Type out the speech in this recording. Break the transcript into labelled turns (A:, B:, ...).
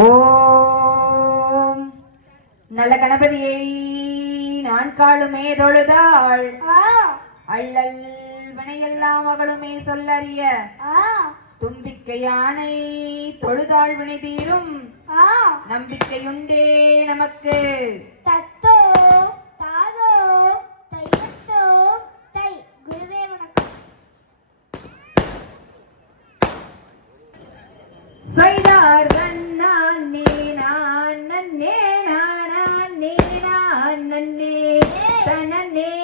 A: ஓம். நல்ல கணபதியை நான் காலுமே தொழுதாள். அள்ளல் வினையெல்லாம் மகளுமே சொல்லறிய. தும்பிக்கை யானை தொழுதாள் வினை தீரும். நம்பிக்கையுண்டே நமக்கு.
B: தத்தோ தாதோ banana.